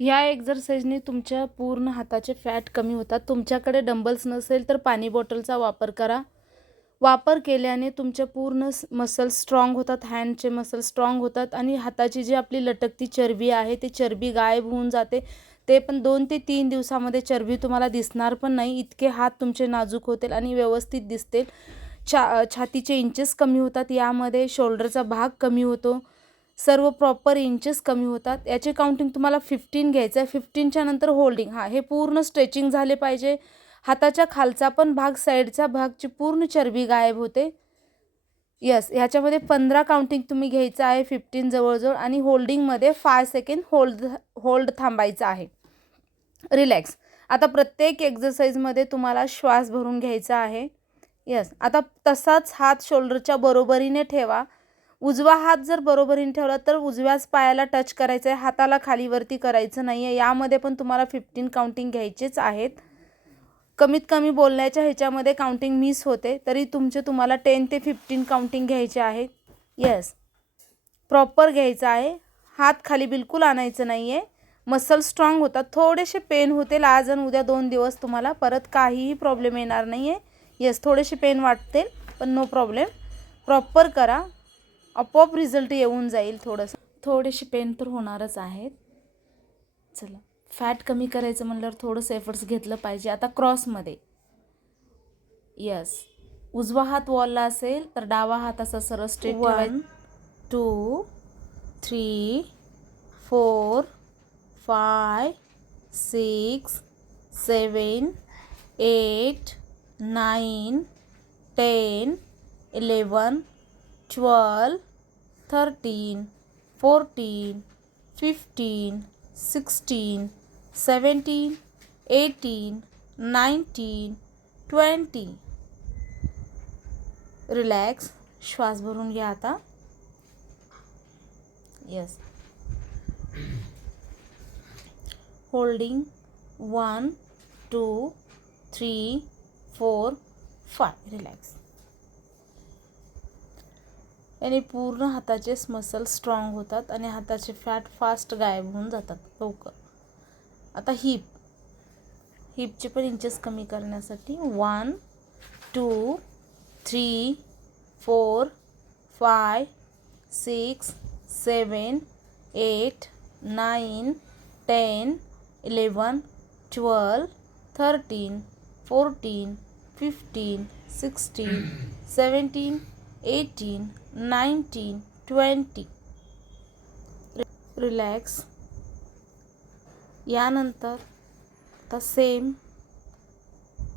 ह्या एक्झरसाईजने तुमच्या पूर्ण हाताचे फॅट कमी होतात. तुमच्याकडे डंबल्स नसेल तर पाणी बॉटलचा वापर करा. वापर केल्याने तुमच्या पूर्ण मसल्स स्ट्रॉंग होतात. हँडचे मसल्स स्ट्रॉंग होतात आणि हाताची जी आपली लटकती चरबी आहे ती चरबी गायब होऊन जाते. ते पण दोन ते तीन दिवसामध्ये चरबी तुम्हाला दिसणार पण नाही. इतके हात तुमचे नाजूक होतील आणि व्यवस्थित दिसतील. छा छातीचे इंचेस कमी होतात. यामध्ये शोल्डरचा भाग कमी होतो. सर्व प्रॉपर इंचेस कमी होतात. याचे काउंटिंग तुम्हाला फिफ्टीन घ्यायचं आहे. फिफ्टीनच्या नंतर होल्डिंग हा हे पूर्ण स्ट्रेचिंग झाले पाहिजे. हाताच्या खालचा पण भाग साईडचा भागची पूर्ण चरबी गायब होते. यस ह्याच्यामध्ये पंधरा काउंटिंग तुम्ही घ्यायचं आहे फिफ्टीन जवळजवळ आणि होल्डिंगमध्ये फाय सेकंड होल्ड होल्ड थांबायचं आहे. रिलॅक्स आता प्रत्येक एक्झरसाईजमध्ये तुम्हाला श्वास भरून घ्यायचा आहे. यस आता तसाच हात शोल्डरच्या बरोबरीने ठेवा. उजवा हात जर बरोबरीने ठेवला तर उजव्याच पायाला टच करायचं आहे हाताला खालीवरती करायचं नाही आहे यामध्ये पण तुम्हाला फिफ्टीन काउंटिंग घ्यायचेच आहेत. कमीत कमी बोलण्याच्या ह्याच्यामध्ये काउंटिंग मिस होते तरी तुमचे तुम्हाला टेन ते फिफ्टीन काउंटिंग घ्यायचे आहेत येस प्रॉपर घ्यायचं आहे. हात खाली बिलकुल आणायचं नाही आहे मसल स्ट्रॉंग होतात. थोडेसे पेन होतील. आज आणि उद्या दोन दिवस तुम्हाला परत काहीही प्रॉब्लेम येणार नाही आहे येस थोडेसे पेन वाटतील पण नो प्रॉब्लेम प्रॉपर करा. आपोआप रिझल्ट येऊन जाईल थोडंसं. थोडेसे पेन तर होणारच आहेत. चला फॅट कमी करायचं म्हणल्यावर थोडंसं एफर्ट्स घेतलं पाहिजे. आता क्रॉसमध्ये यस उजवा हात वॉलला असेल तर डावा हात असा सरळ straight one two three four five six seven eight nine ten eleven twelve thirteen fourteen fifteen sixteen seventeen eighteen nineteen twenty relax श्वास भरून घ्या आता yes holding one two three four five relax याने पूर्ण हाताचे मसल स्ट्रॉंग होतात आणि हाताचे फॅट फास्ट गायब होऊन जातात लवकर. आता हिप हिपचे पण इंचेस कमी करण्यासाठी one two three four five six seven eight nine ten eleven twelve thirteen fourteen fifteen sixteen seventeen eighteen nineteen twenty. Relax. यानंतर आता सेम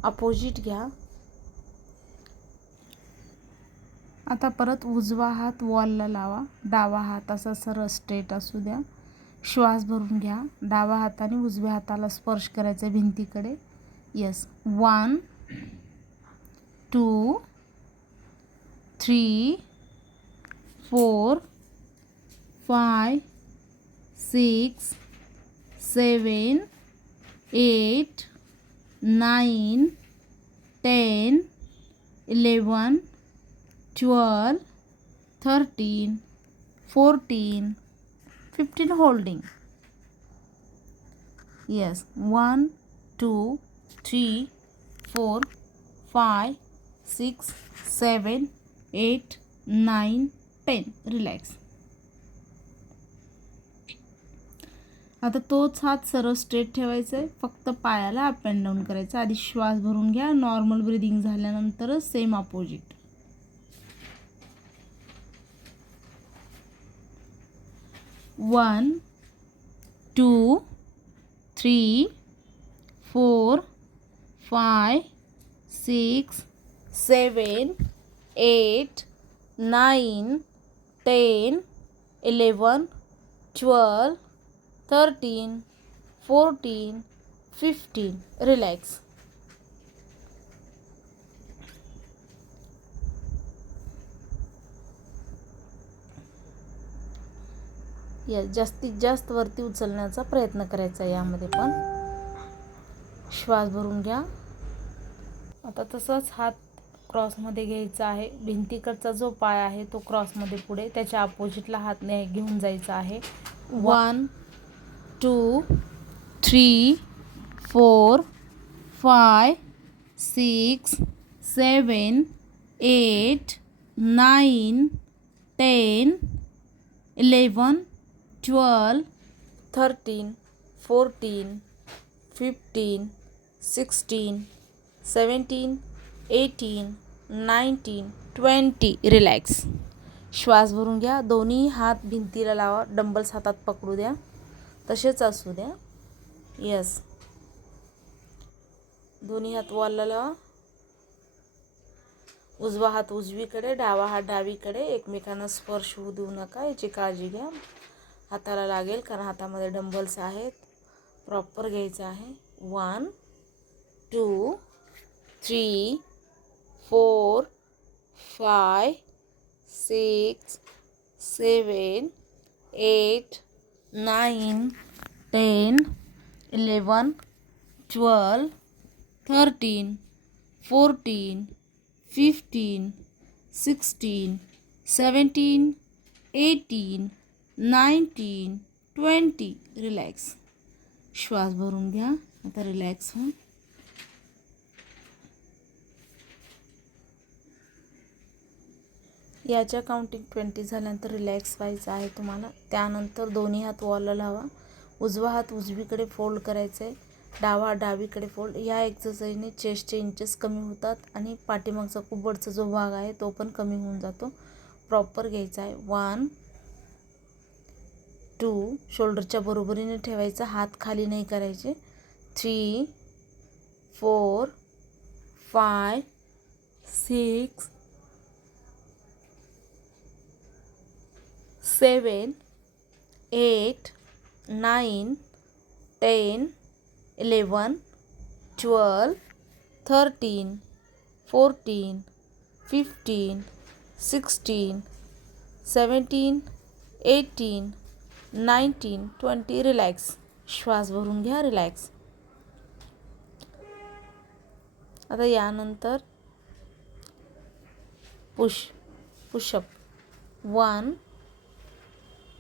अपोजिट घ्या. आता परत उजवा हात वॉलला लावा. डावा हात असा सरळ स्ट्रेट असू द्या. श्वास भरून घ्या. डावा हाताने उजव्या हाताला स्पर्श करायचा भिंतीकडे. Yes one two three, four, five, six, seven, eight, nine, ten, eleven, twelve, thirteen, fourteen, fifteen. holding. Yes, one, two, three, four, five, six, seven. Eight nine ten. Relax आता तोच हात सरळ स्ट्रेट ठेवायचा आहे फक्त पायाला अप अँड डाऊन करायचं. आधी श्वास भरून घ्या. नॉर्मल ब्रिदिंग झाल्यानंतरच same opposite one two three four five six seven eight nine ten eleven twelve thirteen fourteen fifteen relax या जास्तीत जास्त वरती उचलण्याचा प्रयत्न करायचा यामध्ये पण. श्वास भरून घ्या. आता तसंच हात क्रॉसमध्ये घ्यायचा आहे. भिंतीकडचा जो पाय आहे तो क्रॉसमध्ये पुढे त्याच्या अपोजिटला हात ने घेऊन जायचा आहे. One two three four five six seven eight nine ten eleven twelve thirteen fourteen fifteen sixteen seventeen eighteen nineteen twenty relax. श्वास भरून घ्या. दोन्ही हात भिंतीला लावा. डंबल्स हातात पकडू द्या. तसेच असू द्या. यस दोन्ही हात वॉलला लावा. उजवा हात उजवीकडे डावा हात डावीकडे. एकमेकांना स्पर्श होऊ देऊ नका. याची काळजी घ्या. हाताला लागेल कारण हातामध्ये डंबल्स आहेत. प्रॉपर घ्यायचं आहे. One two three four five six seven eight nine ten eleven twelve thirteen fourteen fifteen sixteen seventeen eighteen nineteen twenty relax श्वास भरून घ्या आता रिलॅक्स व्हा याच्या काउंटिंग ट्वेंटी झाल्यानंतर रिलॅक्स व्हायचं आहे तुम्हाला. त्यानंतर दोन्ही हात वॉलला लावा. उजवा हात उजवीकडे फोल्ड करायचा आहे डावा डावीकडे फोल्ड या एक्सरसाइजने चेस्टचे इंचेस कमी होतात आणि पाठीमागचा कुबडचा जो भाग आहे तो पण कमी होऊन जातो. प्रॉपर घ्यायचा आहे. वन टू शोल्डरच्या बरोबरीने ठेवायचा. हात खाली नाही करायचे. Three four five six seven eight nine ten eleven twelve thirteen fourteen fifteen sixteen seventeen eighteen nineteen twenty relax श्वास भरून घ्या रिलॅक्स आता यानंतर push pushup one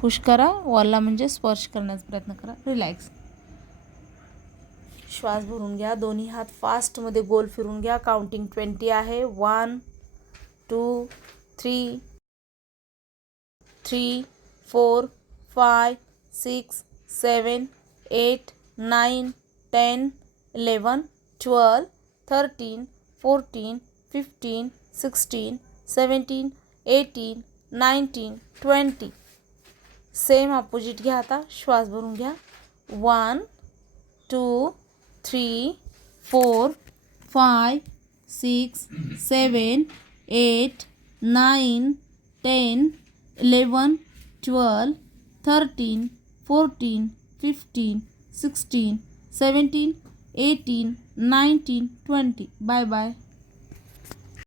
Push करा वॉलला म्हणजे स्पर्श करण्याचा प्रयत्न करा. रिलॅक्स श्वास भरून घ्या. दोन्ही हात फास्टमध्ये गोल फिरून घ्या. काउंटिंग ट्वेंटी आहे. One two three three four five six seven eight nine ten eleven twelve thirteen fourteen fifteen sixteen seventeen eighteen nineteen twenty same opposite घ्या आता श्वास भरून घ्या one, two, three, four five six, seven, eight nine ten, eleven, twelve, thirteen, fourteen, fifteen, sixteen, seventeen, eighteen nineteen twenty. Bye bye.